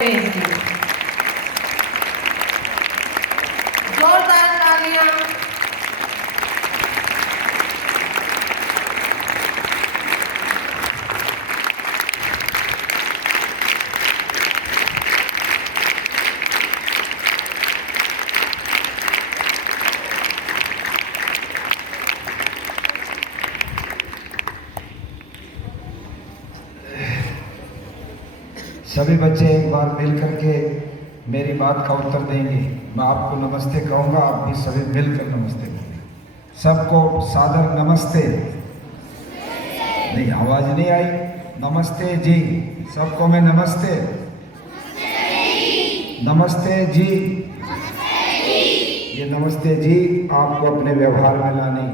जोरदार तालियां। सभी बच्चे एक बार मिल करके मेरी बात का उत्तर देंगे। मैं आपको नमस्ते कहूँगा, आप भी सभी मिलकर नमस्ते करेंगे। सबको सादर नमस्ते। नहीं, आवाज नहीं आई। नमस्ते जी, सबको मैं नमस्ते। नमस्ते जी। ये नमस्ते जी आपको अपने व्यवहार में लानी।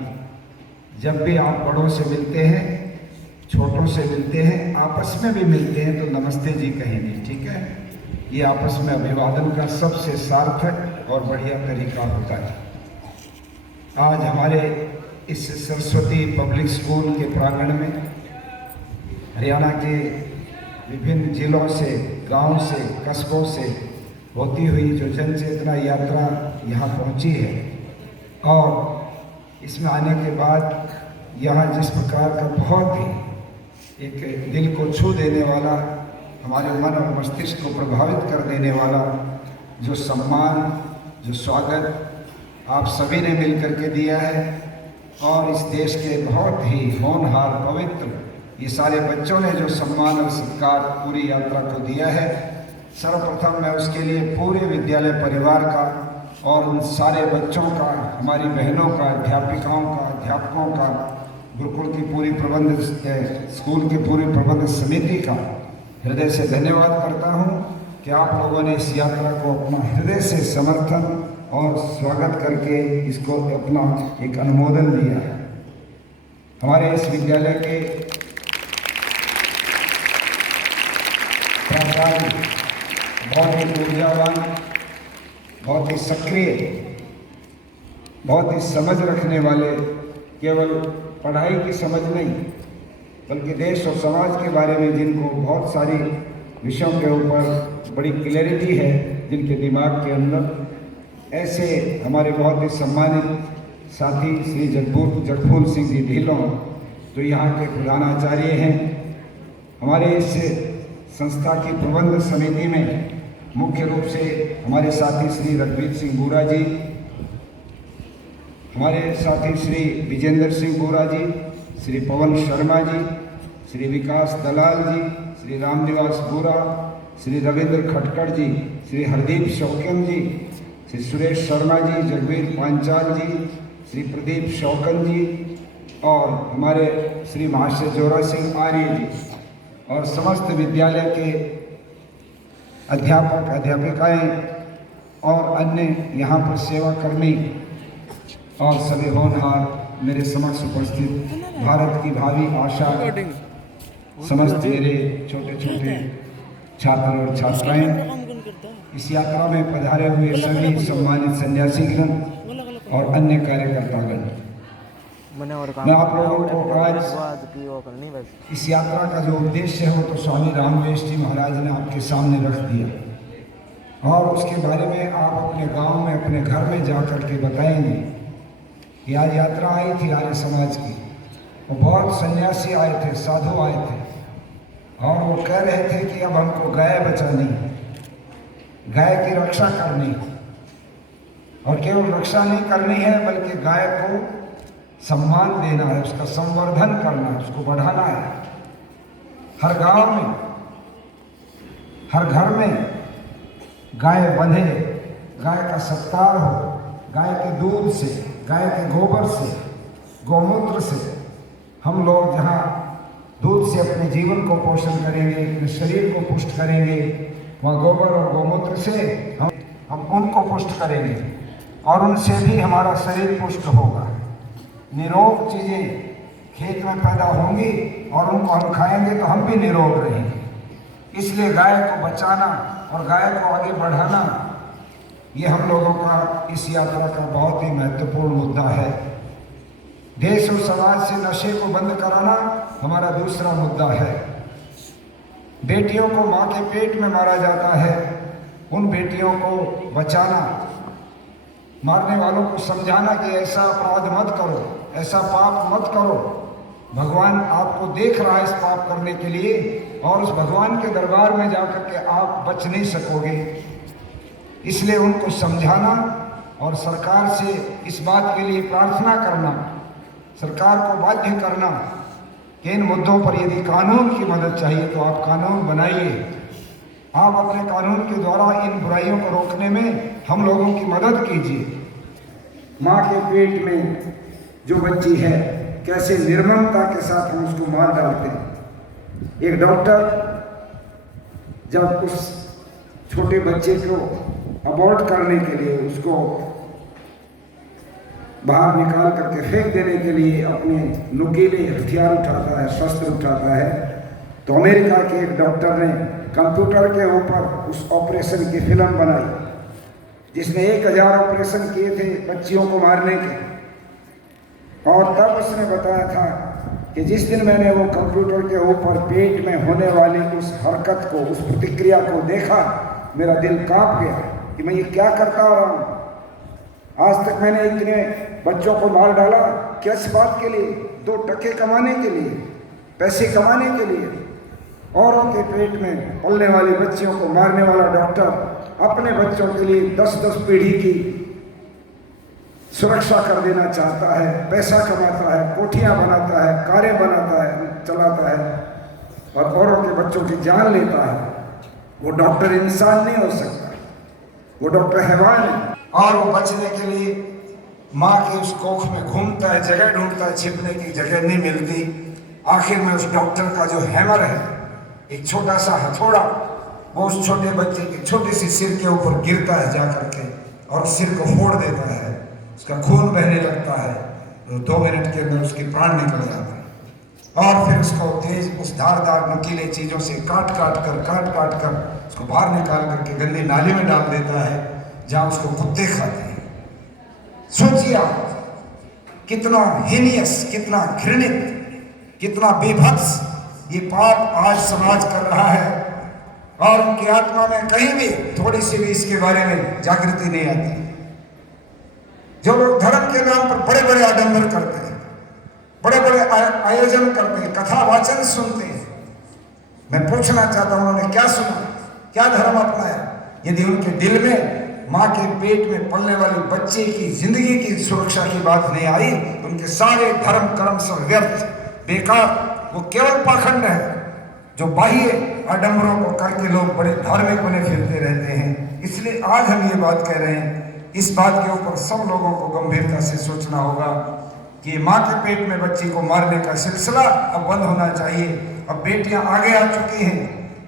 जब भी आप बड़ों से मिलते हैं, छोटों से मिलते हैं, आपस में भी मिलते हैं तो नमस्ते जी कहेंगे, ठीक है। ये आपस में अभिवादन का सबसे सार्थक और बढ़िया तरीका होता है। आज हमारे इस सरस्वती पब्लिक स्कूल के प्रांगण में हरियाणा के विभिन्न जिलों से, गांव से, कस्बों से होती हुई जो जन चेतना यात्रा यहाँ पहुँची है, और इसमें आने के बाद यहाँ जिस प्रकार का बहुत ही एक दिल को छू देने वाला, हमारे मन और मस्तिष्क को प्रभावित कर देने वाला जो सम्मान, जो स्वागत आप सभी ने मिल करके दिया है, और इस देश के बहुत ही होनहार, पवित्र ये सारे बच्चों ने जो सम्मान और सत्कार पूरी यात्रा को दिया है, सर्वप्रथम मैं उसके लिए पूरे विद्यालय परिवार का और उन सारे बच्चों का, हमारी बहनों का, अध्यापिकाओं का, अध्यापकों का, गुरुकुल की पूरी प्रबंध स्कूल की पूरी प्रबंध समिति का हृदय से धन्यवाद करता हूं कि आप लोगों ने इस यात्रा को अपना हृदय से समर्थन और स्वागत करके इसको अपना एक अनुमोदन दिया है। हमारे इस विद्यालय के प्राचार्य बहुत ही ऊर्जावान, बहुत ही सक्रिय, बहुत ही समझ रखने वाले, केवल पढ़ाई की समझ नहीं बल्कि देश और समाज के बारे में जिनको बहुत सारी विषयों के ऊपर बड़ी क्लैरिटी है जिनके दिमाग के अंदर, ऐसे हमारे बहुत ही सम्मानित साथी श्री जगफूल सिंह जी ढिल्लों, जो यहाँ के प्रधानाचार्य हैं। हमारे इस संस्था की प्रबंध समिति में मुख्य रूप से हमारे साथी श्री रघुवीर सिंह बोरा जी, हमारे साथी श्री विजेंद्र सिंह बोरा जी, श्री पवन शर्मा जी, श्री विकास दलाल जी, श्री रामनिवास बोरा, श्री रविंद्र खटकर जी, श्री हरदीप शौकन जी, श्री सुरेश शर्मा जी, जगवीर पांचाल जी, श्री प्रदीप शौकन जी, और हमारे श्री महाशय जोरा सिंह आर्य जी, और समस्त विद्यालय के अध्यापक, अध्यापिकाएं और अन्य यहाँ पर सेवाकर्मी और सभी होनहार मेरे समक्ष उपस्थित भारत की भावी आशा, समस्त मेरे छोटे छोटे छात्र और छात्राएं, इस यात्रा में पधारे हुए सभी सम्मानित सन्यासीगण और अन्य कार्यकर्तागण, मैं आप लोगों को आज इस यात्रा का जो उद्देश्य है वो तो स्वामी रामवेश जी महाराज ने आपके सामने रख दिया, और उसके बारे में आप अपने गांव में, अपने घर में जा कर के बताएंगे कि आज यात्रा आई थी आर्य समाज की, और बहुत सन्यासी आए थे, साधु आए थे, और वो कह रहे थे कि अब हमको गाय बचानी, गाय की रक्षा करनी, और केवल रक्षा नहीं करनी है बल्कि गाय को सम्मान देना है, उसका संवर्धन करना है, उसको बढ़ाना है। हर गांव में, हर घर में गाय बंधे, गाय का सत्कार हो, गाय के दूध से, गाय के गोबर से, गौमूत्र से हम लोग जहाँ दूध से अपने जीवन को पोषण करेंगे, अपने शरीर को पुष्ट करेंगे, वहाँ गोबर और गौमूत्र से हम उनको पुष्ट करेंगे, और उनसे भी हमारा शरीर पुष्ट होगा। निरोग चीज़ें खेत में पैदा होंगी और उनको हम खाएंगे तो हम भी निरोग रहेंगे। इसलिए गाय को बचाना और गाय को आगे बढ़ाना, ये हम लोगों का इस यात्रा का बहुत ही महत्वपूर्ण मुद्दा है। देश और समाज से नशे को बंद कराना हमारा दूसरा मुद्दा है। बेटियों को माँ के पेट में मारा जाता है, उन बेटियों को बचाना, मारने वालों को समझाना कि ऐसा अपराध मत करो, ऐसा पाप मत करो। भगवान आपको देख रहा है इस पाप करने के लिए, और उस भगवान के दरबार में जाकर के आप बच नहीं सकोगे। इसलिए उनको समझाना और सरकार से इस बात के लिए प्रार्थना करना, सरकार को बाध्य करना कि इन मुद्दों पर यदि कानून की मदद चाहिए तो आप कानून बनाइए। आप अपने कानून के द्वारा इन बुराइयों को रोकने में हम लोगों की मदद कीजिए। माँ के पेट में जो बच्ची है, कैसे निर्ममता के साथ हम उसको मार डालते हैं। एक डॉक्टर जब उस छोटे बच्चे को अबॉर्ट करने के लिए, उसको बाहर निकाल करके फेंक देने के लिए अपने नुकीले हथियार उठाता है, शस्त्र उठाता है, तो अमेरिका के एक डॉक्टर ने कंप्यूटर के ऊपर उस ऑपरेशन की फिल्म बनाई, जिसने 1000 ऑपरेशन किए थे बच्चियों को मारने के। और तब उसने बताया था कि जिस दिन मैंने वो कंप्यूटर के ऊपर पेट में होने वाली उस हरकत को, उस प्रतिक्रिया को देखा, मेरा दिल कांप गया कि मैं ये क्या करता आ रहा हूँ। आज तक मैंने इतने बच्चों को मार डाला किस बात के लिए? 2 टके कमाने के लिए, पैसे कमाने के लिए। औरों के पेट में पलने वाली बच्चियों को मारने वाला डॉक्टर अपने बच्चों के लिए 10-10 पीढ़ी की सुरक्षा कर देना चाहता है, पैसा कमाता है, कोठियाँ बनाता है, कारें बनाता है, चलाता है, और औरों के बच्चों की जान लेता है। वो डॉक्टर इंसान नहीं हो सकता, वो डॉक्टर हैवान है। और वो बचने के लिए माँ के उस कोख में घूमता है, जगह ढूंढता है, छिपने की जगह नहीं मिलती। आखिर में उस डॉक्टर का जो हैमर है, एक छोटा सा हथौड़ा, वो उस छोटे बच्चे के छोटे से सिर के ऊपर गिरता है जा करके, और सिर को फोड़ देता है। उसका खून बहने लगता है, तो 2 मिनट के अंदर उसके प्राण निकल जाते हैं। और फिर उसको तेज उस धारदार नुकीले चीज़ों से काट काट कर उसको बाहर निकाल करके गंदी नाली में डाल देता है, जहाँ उसको कुत्ते खाते हैं। सोचिए आप, कितना हीनियस, कितना घृणित, कितना बेभत्स ये पाप आज समाज कर रहा है, और उनकी आत्मा में कहीं भी थोड़ी सी भी इसके बारे में जागृति नहीं आती। जो लोग धर्म के नाम पर बड़े बड़े आडंबर करते हैं, बड़े बड़े आयोजन करते हैं, कथा वाचन सुनते हैं, मैं पूछना चाहता हूं उन्होंने क्या सुना, क्या धर्म अपनाया? यदि उनके दिल में माँ के पेट में पलने वाले बच्चे की जिंदगी की सुरक्षा की बात नहीं आई, तो उनके सारे धर्म कर्म सब व्यर्थ, बेकार, वो केवल पाखंड है। जो बाह्य आडंबरों को करके लोग बड़े धार्मिक बने फिरते रहते हैं। इसलिए आज हम ये बात कह रहे हैं, इस बात के ऊपर सब लोगों को गंभीरता से सोचना होगा कि माँ के पेट में बच्ची को मारने का सिलसिला अब बंद होना चाहिए। अब बेटियां आगे आ चुकी हैं,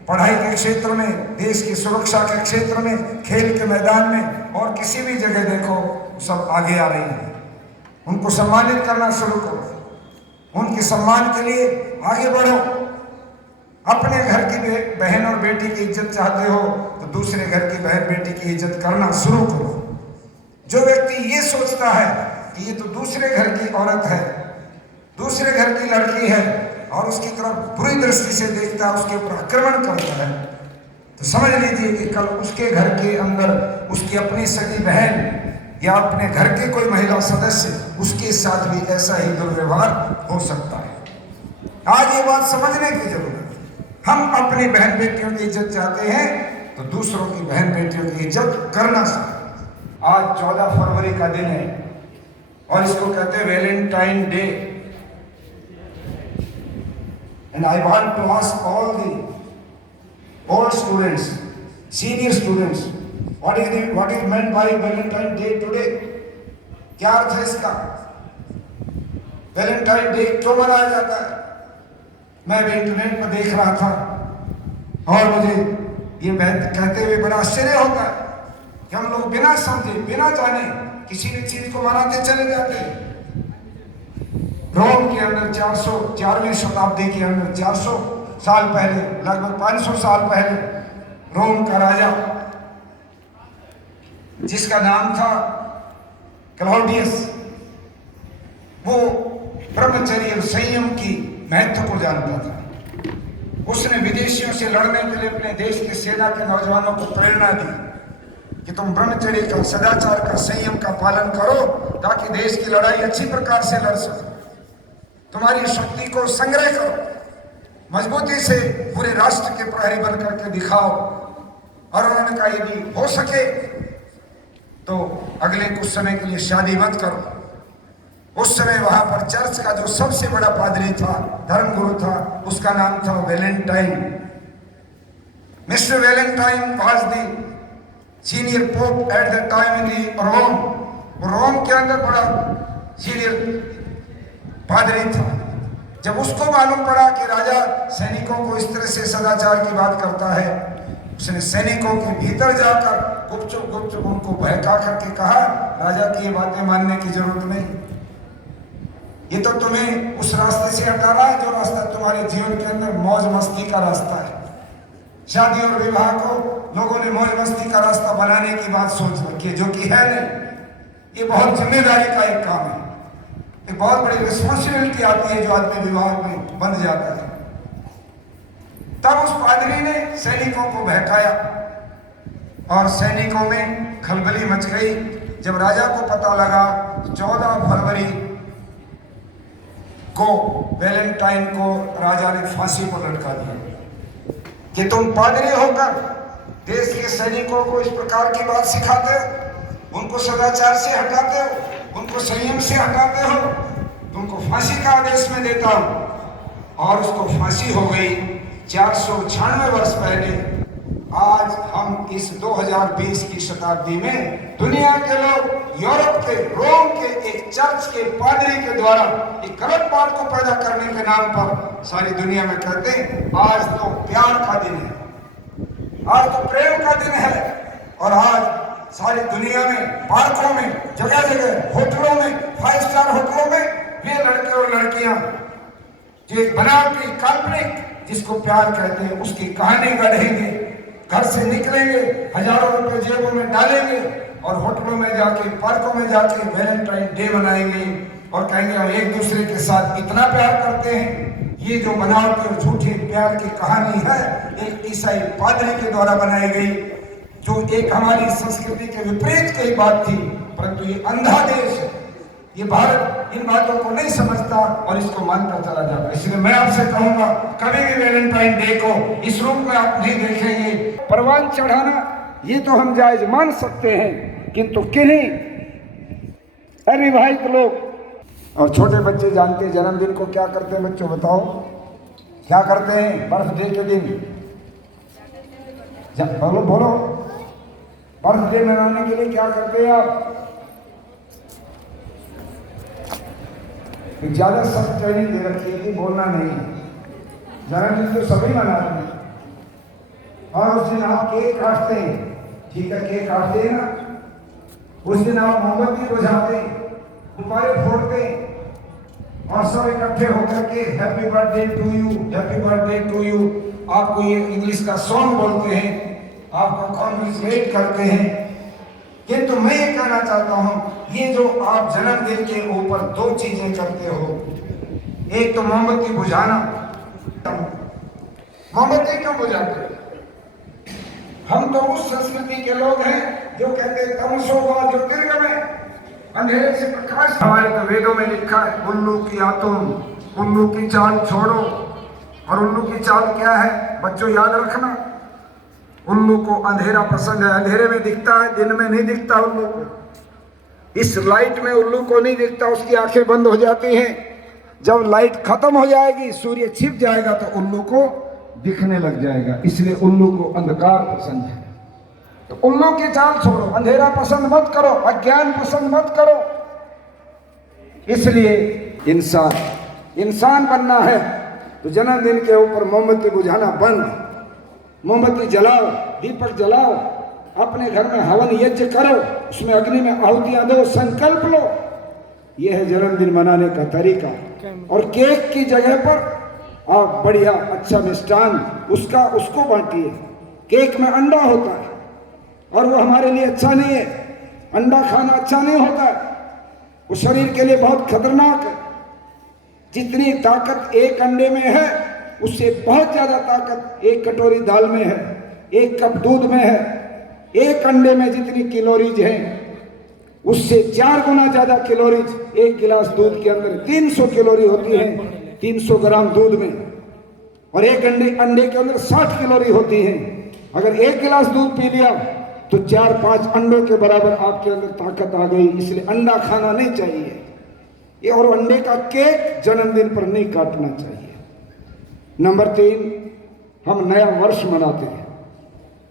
पढ़ाई के क्षेत्र में, देश की सुरक्षा के क्षेत्र में, खेल के मैदान में, और किसी भी जगह देखो सब आगे आ रही हैं। उनको सम्मानित करना शुरू करो, उनके सम्मान के लिए आगे बढ़ो। अपने घर की बहन और बेटी की इज्जत चाहते हो तो दूसरे घर की बहन बेटी की इज्जत करना शुरू करो। जो व्यक्ति ये सोचता है कि ये तो दूसरे घर की औरत है, दूसरे घर की लड़की है, और उसकी तरफ बुरी दृष्टि से देखता है, उसके ऊपर आक्रमण करता है, तो समझ लीजिए कि कल उसके घर के अंदर उसकी अपनी सगी बहन या अपने घर के कोई महिला सदस्य, उसके साथ भी ऐसा ही दुर्व्यवहार हो सकता है। आज ये बात समझने की जरूरत है। हम अपनी बहन बेटियों की इज्जत चाहते हैं तो दूसरों की बहन बेटियों की इज्जत करना चाहिए। आज 14 फरवरी का दिन है और इसको कहते हैं Valentine day. And I want to ask all the old students, senior students, what is meant by Valentine day today? क्या अर्थ है इसका? वैलेंटाइन डे क्यों मनाया जाता है? मैं भी इंटरनेट पर देख रहा था और मुझे ये कहते हुए बड़ा आश्चर्य होता है कि हम लोग बिना समझे, बिना जाने किसी भी चीज को मनाते चले जाते हैं। रोम के अंदर 4वीं शताब्दी के अंदर 400 साल पहले, लगभग 500 साल पहले, रोम का राजा जिसका नाम था क्लॉडियस, वो ब्रह्मचर्य और संयम की महत्व को जानता था। उसने विदेशियों से लड़ने के लिए अपने देश की सेना के नौजवानों को प्रेरणा दी कि तुम ब्रह्मचर्य का, सदाचार का, संयम का पालन करो ताकि देश की लड़ाई अच्छी प्रकार से लड़ सको। तुम्हारी शक्ति को संग्रह करो, मजबूती से पूरे राष्ट्र के प्रहरी बन करके दिखाओ। और उन्होंने कहा यदि हो सके तो अगले कुछ समय के लिए शादी मत करो। उस समय वहां पर चर्च का जो सबसे बड़ा पादरी था, धर्मगुरु था, उसका नाम था Valentine. Mister Valentine was the senior pope at the time in Rome. Rome के अंदर बड़ा सीनियर पादरी था। जब उसको मालूम पड़ा कि राजा सैनिकों को इस तरह से सदाचार की बात करता है, उसने सैनिकों के भीतर जाकर गुपचुप उनको बहका करके कहा, राजा की ये बातें मानने की जरूरत नहीं, ये तो तुम्हें उस रास्ते से हटाना है जो रास्ता तुम्हारे जीवन के अंदर मौज मस्ती का रास्ता है। शादी और विवाह को लोगों ने मौज मस्ती का रास्ता बनाने की बात सोच रखी है, जो कि है नहीं। ये बहुत जिम्मेदारी का एक काम है, एक बहुत बड़ी रिस्पॉन्सिबिलिटी आती है जो आदमी विवाह में बन जाता है। तब उस पादरी ने सैनिकों को बहकाया और सैनिकों में खलबली मच गई। जब राजा को पता लगा 14 फरवरी को वेलेंटाइन को राजा ने फांसी पर लटका दिया कि तुम पादरी होकर देश के सैनिकों को इस प्रकार की बात सिखाते हो, उनको सदाचार से हटाते हो, उनको संयम से हटाते हो, तुमको फांसी का आदेश में देता हूं। और उसको फांसी हो गई 496 वर्ष पहले। आज हम इस 2020 की शताब्दी में दुनिया के लोग यूरोप के, रोम के एक चर्च के पादरी के द्वारा एक गलत बात को पैदा करने के नाम पर सारी दुनिया में कहते हैं आज तो प्यार का दिन है, आज तो प्रेम का दिन है। और आज सारी दुनिया में, पार्कों में, जगह जगह, होटलों में, 5 स्टार होटलों में ये लड़के और लड़कियां जो एक बनावटी काल्पनिक जिसको प्यार कहते हैं उसकी कहानी गढ़ेंगे, घर से निकलेंगे, हजारों रुपए जेबों में डालेंगे और होटलों में जाके, पार्कों में जाके वेलेंटाइन डे मनाएंगे और कहेंगे हम एक दूसरे के साथ इतना प्यार करते हैं। ये जो बनावटी और झूठी प्यार की कहानी है एक ईसाई पादरी के द्वारा बनाई गई, जो एक हमारी संस्कृति के विपरीत कई बात थी। परंतु ये अंधा देश है, ये भारत इन बातों को नहीं समझता और इसको मानता चला जाता। इसलिए मैं आपसे कहूंगा कभी भी वैलेंटाइन डे को इस रूप में आप नहीं देखेंगे। परवान चढ़ाना ये तो हम जायज मान सकते हैं, किंतु किन्हीं अविवाहित लोग और छोटे बच्चे जानते हैं जन्मदिन को क्या करते हैं। बच्चों बताओ क्या करते हैं बर्थडे के दिन? बोलो बोलो, बर्थडे मनाने के लिए क्या करते हैं आप? ज्यादा सख्त ट्रेनिंग दे रखी है कि बोलना नहीं। जन्मदिन तो सभी मनाते हैं और उस दिन आप केक काटते हैं, ठीक है, केक काटते हैं ना, उस दिन आप मोमबत्ती बुझाते हैं, गुब्बारे फोड़ते हैं और सब इकट्ठे होकर के happy birthday to you, happy birthday to you, आपको ये इंग्लिश का सॉन्ग बोलते हैं, आपको कॉन्ग्रेचुलेट करते हैं। किंतु मैं ये कहना चाहता हूं ये जो आप जन्मदिन के ऊपर 2 चीजें करते हो, एक तो मोमबत्ती बुझाना। मोमबत्ती क्यों बुझाते हो? हम तो उस संस्कृति के लोग हैं जो कहते हैं तमसो मा ज्योतिर्गमय, अंधेरे से प्रकाश। हमारे तो वेदों में लिखा है उल्लू की आतुम, उल्लू की चाल छोड़ो। और उल्लू की चाल क्या है बच्चों याद रखना, उल्लू को अंधेरा पसंद है, अंधेरे में दिखता है, दिन में नहीं दिखता उल्लू को। इस लाइट में उल्लू को नहीं दिखता, उसकी आंखें बंद हो जाती हैं। जब लाइट खत्म हो जाएगी, सूर्य छिप जाएगा तो उल्लू को दिखने लग जाएगा। इसलिए उल्लू को अंधकार पसंद है। तो उल्लू की चाल छोड़ो, अंधेरा पसंद मत करो, अज्ञान पसंद मत करो। इसलिए इंसान बनना है तो जन्मदिन के ऊपर मोमबत्ती बुझाना बंद। मोमबत्ती जलाओ, दीपक जलाओ, अपने घर में हवन यज्ञ करो, उसमें अग्नि में आहुतियां दो, संकल्प लो। यह है जन्मदिन मनाने का तरीका। और केक की जगह पर आप बढ़िया अच्छा मिष्टान उसको बांटिए। केक में अंडा होता है और वो हमारे लिए अच्छा नहीं है। अंडा खाना अच्छा नहीं होता है, वो शरीर के लिए बहुत खतरनाक है। जितनी ताकत एक अंडे में है उससे बहुत ज्यादा ताकत एक कटोरी दाल में है, एक कप दूध में है, एक अंडे में जितनी कैलोरीज है उससे 4 गुना ज्यादा कैलोरीज एक गिलास दूध के अंदर 300 कैलोरी होती है 300 ग्राम दूध में, और एक अंडे के अंदर 60 कैलोरी होती है। अगर एक गिलास दूध पी लिया तो 4-5 अंडों के बराबर आपके अंदर ताकत आ गई। इसलिए अंडा खाना नहीं चाहिए ये, और अंडे का केक जन्मदिन पर नहीं काटना चाहिए। नंबर 3, हम नया वर्ष मनाते हैं,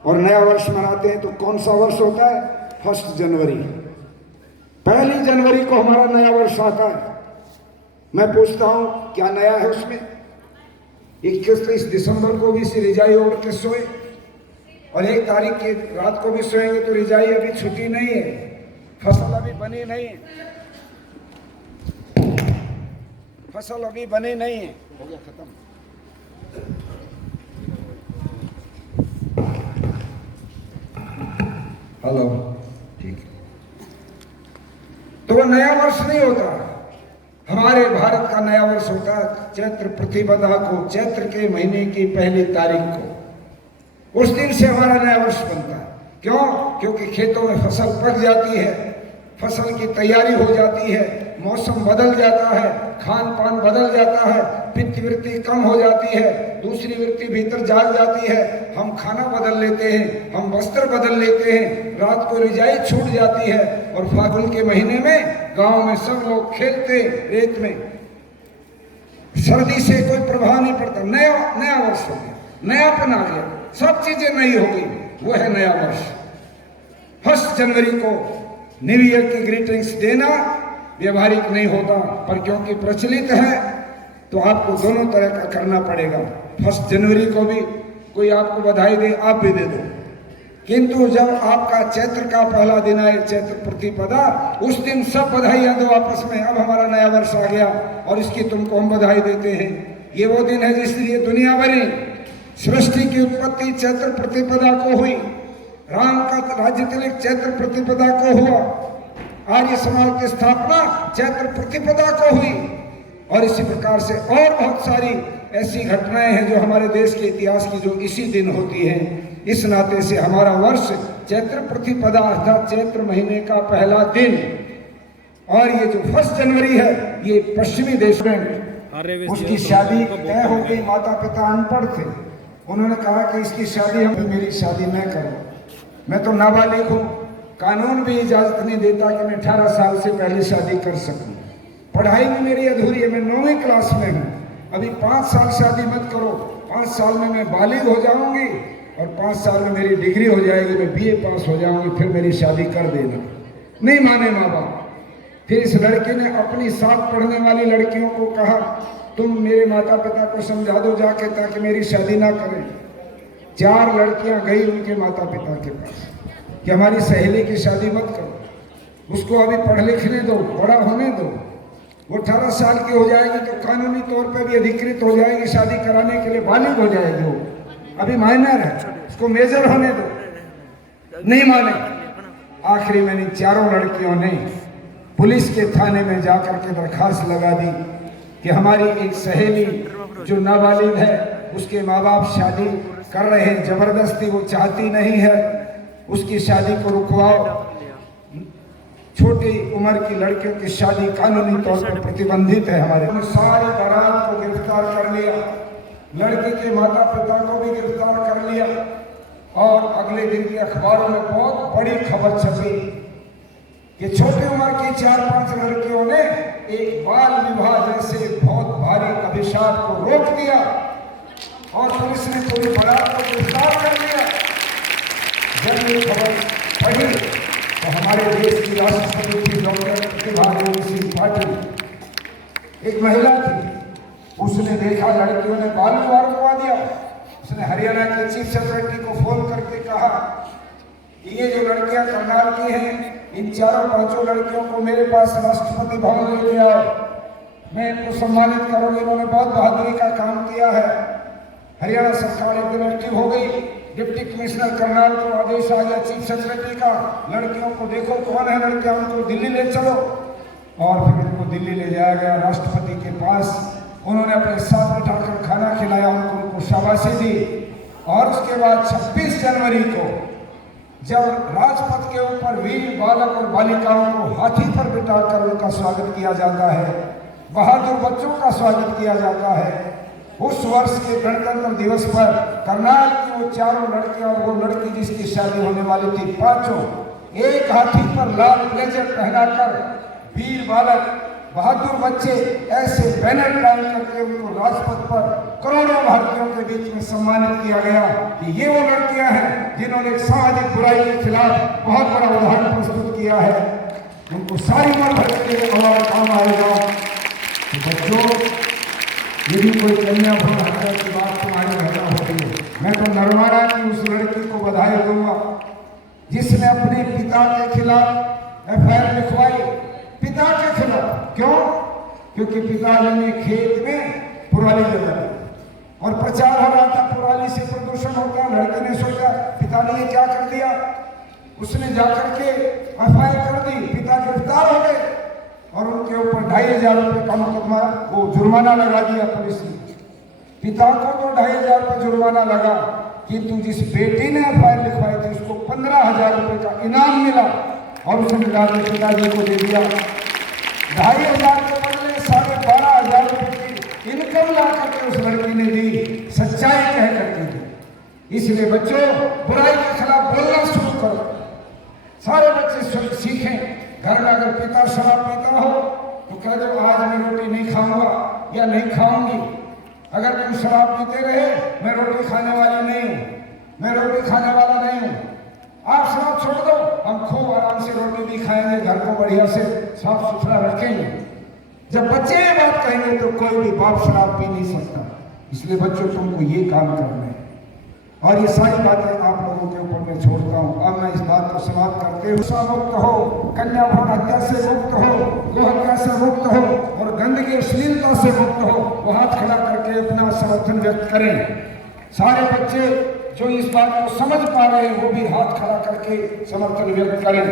और नया वर्ष मनाते हैं तो कौन सा वर्ष होता है? 1 जनवरी। 1 जनवरी को हमारा नया वर्ष आता है। मैं पूछता हूं क्या नया है उसमें? 21 दिसंबर को भी इसी रिजाई ओढ़ के सोए, और 1 तारीख की रात को भी सोएंगे तो रिजाई अभी छुट्टी नहीं है, फसल अभी बनी नहीं है, फसल अभी बनी नहीं है, हो गया खत्म। हेलो, ठीक है। तो वो नया वर्ष नहीं होता। हमारे भारत का नया वर्ष होता है चैत्र प्रतिपदा को, चैत्र के महीने की 1 तारीख को। उस दिन से हमारा नया वर्ष बनता है। क्यों? क्योंकि खेतों में फसल पक जाती है, फसल की तैयारी हो जाती है, मौसम बदल जाता है, खान पान बदल जाता है, पित्त वृत्ति कम हो जाती है, दूसरी वृत्ति भीतर जाग जाती है, हम खाना बदल लेते हैं, हम वस्त्र बदल लेते हैं, रात को रिजाई छूट जाती है, और फागुन के महीने में गांव में सब लोग खेलते रेत में, सर्दी से कोई प्रभाव नहीं पड़ता। नया वर्ष हो गया, नयापन आ गया, सब चीजें नई हो गई, वो है नया वर्ष। 1 जनवरी को न्यू ईयर की ग्रीटिंग्स देना व्यवहारिक नहीं होता, पर क्योंकि प्रचलित है तो आपको दोनों तरह का करना पड़ेगा। 1 जनवरी को भी कोई आपको बधाई दे, आप भी दे दो, किंतु जब आपका चैत्र का पहला दिन आए, चैत्र प्रतिपदा, उस दिन सब बधाइयां दो आपस में। अब हमारा नया वर्ष आ गया और इसकी तुमको हम बधाई देते हैं। ये वो दिन है जिसलिए दुनिया बनी, सृष्टि की उत्पत्ति चैत्र प्रतिपदा को हुई, राम का राज्य तिलक चैत्र प्रतिपदा को हुआ, आर्य समाज की स्थापना चैत्र प्रतिपदा को हुई, और इसी प्रकार से और बहुत सारी ऐसी घटनाएं हैं जो हमारे देश के इतिहास की जो इसी दिन होती हैं। इस नाते से हमारा वर्ष चैत्र प्रतिपदा अर्थात चैत्र महीने का पहला दिन, और ये जो 1 जनवरी है ये पश्चिमी देश में उसकी शादी तय हो गई। माता पिता अनपढ़ थे, उन्होंने कहा कि इसकी शादी हम, मेरी शादी मैं करूं, मैं तो नाबालिग हूं, कानून भी इजाजत नहीं देता कि मैं 18 साल से पहले शादी कर सकूं, पढ़ाई भी मेरी अधूरी है, मैं 9वीं क्लास में हूं, अभी 5 साल शादी मत करो, 5 साल में मैं बालिग हो जाऊंगी और 5 साल में मेरी डिग्री हो जाएगी, मैं बीए पास हो जाऊंगी, फिर मेरी शादी कर देना। नहीं माने माँ बाप। फिर इस लड़की ने अपनी साथ पढ़ने वाली लड़कियों को कहा तुम मेरे माता पिता को समझा दो जाके ताकि मेरी शादी ना करें। 4 लड़कियां गई उनके माता पिता के पास कि हमारी सहेली की शादी मत करो, उसको अभी पढ़ लिखने दो, बड़ा होने दो, वो 18 साल की हो जाएगी तो कानूनी तौर पर भी अधिकृत हो जाएगी, शादी कराने के लिए बालिग हो जाएगी, वो अभी माइनर है, उसको मेजर होने दो। नहीं माने। आखिरी में इन 4 लड़कियों ने पुलिस के थाने में जाकर के दरखास्त लगा दी कि हमारी एक सहेली जो नाबालिग है उसके माँ बाप शादी कर रहे हैं, जबरदस्ती वो चाहती नहीं है, उसकी शादी को रुकवाओ। छोटी उम्र की लड़कियों की शादी कानूनी तौर पर प्रतिबंधित है। हमारे सारे बारात को गिरफ्तार कर लिया, लड़की के माता पिता को भी गिरफ्तार कर लिया, और अगले दिन के अखबारों में बहुत बड़ी खबर छपी कि छोटी उम्र की 4-5 लड़कियों ने एक बाल विवाह जैसे बहुत भारी अभिशाप को रोक दिया और पुलिस ने पूरी बारात को गिरफ्तार कर लिया। जब ये खबर पढ़ी तो हमारे देश की राष्ट्रपति थी डॉक्टर प्रतिभा देवी सिंह पाटिल, एक महिला थी, उसने देखा लड़कियों ने बाल विवाह करवा दिया। उसने हरियाणा के चीफ सेक्रेटरी को फोन करके कहा कि ये जो लड़कियां करनाल की हैं, इन 4-5 लड़कियों को मेरे पास राष्ट्रपति भवन लेके आओ, मैं इनको सम्मानित करूंगी, इन्होंने बहुत बहादुरी का काम किया है। हरियाणा सरकार एकदम एक्टिव हो गई, डिप्टी कमिश्नर करनाल को आदेश आ गया चीफ सेक्रेटरी का, लड़कियों को देखो कौन है लड़कियां, उनको दिल्ली ले चलो, और फिर उनको दिल्ली ले जाया गया राष्ट्रपति के पास। उन्होंने अपने साथ बिठाकर खाना खिलाया, उनको शाबाशी दी। और उसके बाद 26 जनवरी को जब राजपथ के ऊपर वीर बालक और बालिकाओं को हाथी पर बिठाकर उनका स्वागत किया जाता है, बहादुर बच्चों का स्वागत किया जाता है, उस वर्ष के गणतंत्र दिवस पर करनाल की वो चारों लड़कियां और वो लड़की जिसकी शादी होने वाली थी, पांचों एक हाथी पर लाल ब्लेजर पहनाकर वीर बालक बहादुर बच्चे ऐसे बैनर टांग करके उनको राजपथ पर करोड़ों भारतीयों के बीच में सम्मानित किया गया कि ये वो लड़कियां हैं जिन्होंने सामाजिक बुराई के खिलाफ बहुत बड़ा उदाहरण प्रस्तुत किया है। उनको सारी उम्र भर के लिए हमारा काम आएगा। तो बच्चों, यदि कोई कन्या भ्रूण हत्या की बात तुम्हारे घर में होती है, मैं तो नरवाना की उस लड़की को बधाई दूंगा जिसने अपने पिता के खिलाफ एफआईआर लिखवाई। पिता के खिलाफ क्यों? क्योंकि पिताजी ने खेत में पुराली जला दी और प्रचार हो रहा था पुराली से प्रदूषण होता है। लड़के ने सोचा पिता ने ये क्या कर दिया, उसने जाकर के एफआईआर कर दी, पिता गिरफ्तार हो गए और उनके ऊपर 2500 रुपये का मुकदमा वो जुर्माना लगा दिया पुलिस ने। पिता को तो 2500 रुपये जुर्माना लगा, किंतु जिस बेटी ने एफआईआर लिखवाई थी उसको 15,000 रुपये का इनाम मिला और उसने जाकर पिताजी को दे दिया। 2,500 के बदले 12,500 रुपये की इनकम ला करके उस लड़की ने दी, सच्चाई कह करके दी। इसलिए बच्चों, बुराई के खिलाफ बोलना शुरू करो। सारे बच्चे सीखें। घर में अगर पिता शराब पीता हो तो कह दो आज मैं रोटी नहीं खाऊंगा या नहीं खाऊंगी। अगर तुम शराब पीते रहे, मैं रोटी खाने वाली नहीं हूं, मैं रोटी खाने वाला नहीं हूं, आप शराब छोड़ दो, हम खूब आराम से रोटी भी खाएंगे, घर को बढ़िया से साफ सुथरा रखेंगे। जब बच्चे ये बात कहेंगे तो कोई भी बाप शराब पी नहीं सकता। इसलिए बच्चों, तुमको ये काम करना है। और ये सारी बातें आप लोगों के ऊपर मैं छोड़ता हूँ। अब मैं इस बात को समाप्त करते हुए, मुक्त हो, कन्या भ्रूण हत्या से मुक्त हो, गो हत्या से मुक्त हो और गंदगी अश्लीलता से मुक्त हो, वो हाथ खड़ा करके अपना समर्थन व्यक्त करें। सारे बच्चे जो इस बात को समझ पा रहे हैं वो भी हाथ खड़ा करके समर्थन व्यक्त करें।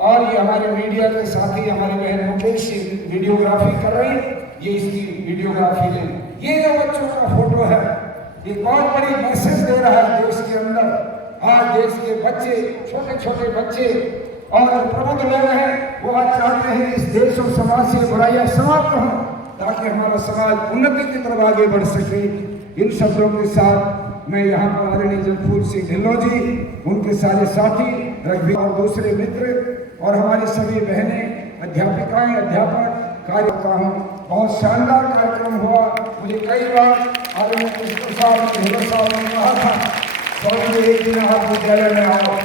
और ये हमारे मीडिया के साथी हमारी बहन मुकेश वीडियोग्राफी कर रही है, ये इसकी वीडियोग्राफी लें। ये जो बच्चों का फोटो है, ये बहुत बड़ी मैसेज दे रहा है देश के अंदर। आज देश के बच्चे, छोटे छोटे बच्चे और प्रबुद्ध लोग हैं, वो आज चाहते हैं इस देश और समाज से बुराइयां समाप्त हों ताकि हमारा समाज उन्नति की तरफ आगे बढ़ सके। इन शब्दों के साथ मैं यहाँ पर आदरणीय जगफूल सिंह ढिल्लों जी, उनके सारे साथी, रघुवीर और दूसरे मित्र और हमारी सभी बहनें, अध्यापिकाएं, अध्यापक कार्यकर्ता हूँ। बहुत शानदार कार्यक्रम हुआ। मुझे कई बार आदरणीय कृष्ण साहब ने कहा था स्वामी एक दिन आप विद्यालय में आओ,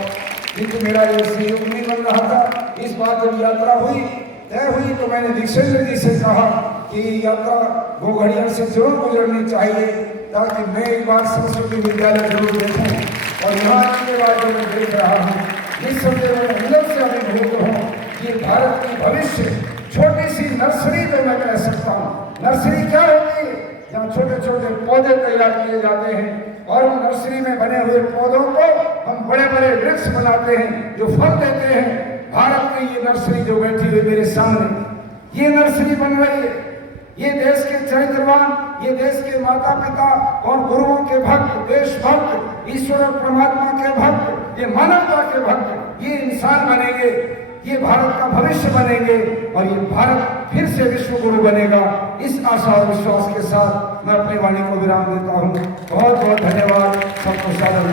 किंतु मेरा ये सहयोग नहीं बन रहा था। इस बार जब यात्रा हुई, तय हुई, तो मैंने दीक्षेंद्र जी से कहा कि यात्रा गोघड़िया से जरूर गुजरनी चाहिए ताकि मैं एक बार सरस्वती विद्यालय जरूर देखूं। और यहाँ के बाद जो मैं देख रहा हूँ, निस्संदेह मैं अंदर से अभिभूत हूँ कि भारत की भविष्य छोटी सी नर्सरी में मैं कह सकता हूँ। नर्सरी क्या होती है? जहाँ छोटे छोटे पौधे तैयार किए जाते हैं और उन नर्सरी में बने हुए पौधों को हम बड़े बड़े वृक्ष बनाते हैं जो फल देते हैं। भारत में ये नर्सरी जो बैठी हुई मेरे सामने, ये नर्सरी बन रही है। ये देश के चरित्रवान, ये देश के माता पिता और गुरुओं के भक्त, देशभक्त, ईश्वर और परमात्मा के भक्त, ये मानवता के भक्त, ये इंसान बनेंगे, ये भारत का भविष्य बनेंगे और ये भारत फिर से विश्व गुरु बनेगा। इस आशा और विश्वास के साथ मैं अपनी वाणी को विराम देता हूँ। बहुत बहुत धन्यवाद। सबको सादर